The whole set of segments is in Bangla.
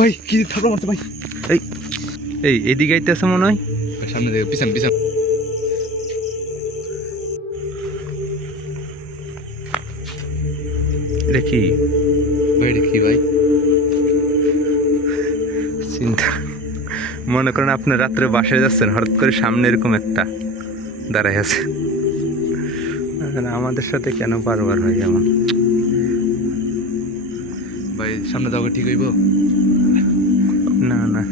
ভাই কি থাপড় মারছে ভাই। এই এই এদিকে আইতেছে মনে হয়। সামনে দেখো, পিছন পিছন। দেখি ভাই এটা কি ভাই? চিন্তা মনে করেন আপনি রাত্রে বাসায় যাচ্ছেন, হঠাৎ করে সামনে এরকম একটা দাঁড়ায় আছে। আমাদের সাথে কেন বারবার হয় এমন? ভাই সামনে যাওয়া ঠিক হইব? না না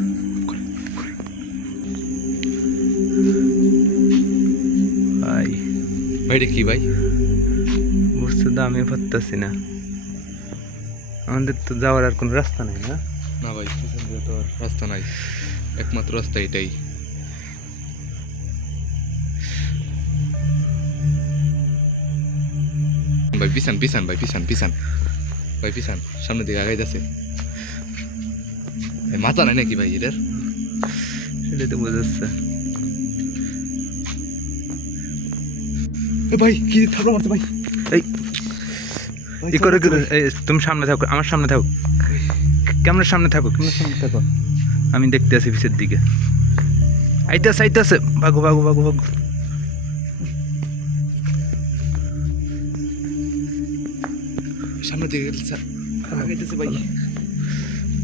ভাই, ভাই এটা কি ভাই? বুঝতে তো আমি পারতেছি না। আমাদের তো যাওয়ার আর কোনো রাস্তা নেই না? না ভাই, পিছন দিয়ে তো আর রাস্তা নাই, একমাত্র রাস্তা এটাই। ভাই পিছন পিছন, ভাই পিছন পিছন, ভাই পিছন, সামনের দিকে আগাইতেছে। মাথা নাই নাকি ভাই এটার? সেটাই তো বোঝাচ্ছে। ভাই কি থাপড় মারছে ভাই। এই ই করে তুমি সামনে থাকো, আমার সামনে থাকো, কেমন সামনে থাকো, কেমন সামনে থাকো। আমি দেখতে আছি পিছের দিকে। আইতাছে আইতাছে, ভাগো ভাগো ভাগো ভাগো। সামনের দিকে আগাইতেছে ভাই।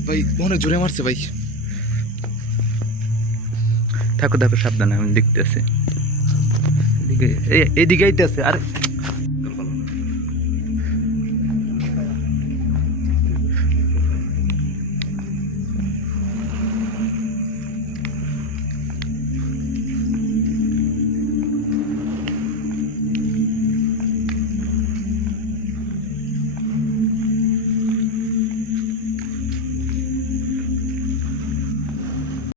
ভাই অনেক জোরে মারছে ভাই। থাকো থাকো সাবধানে, আমি দেখতে আছি। এদিকে এদিকে আইতাছে। আরে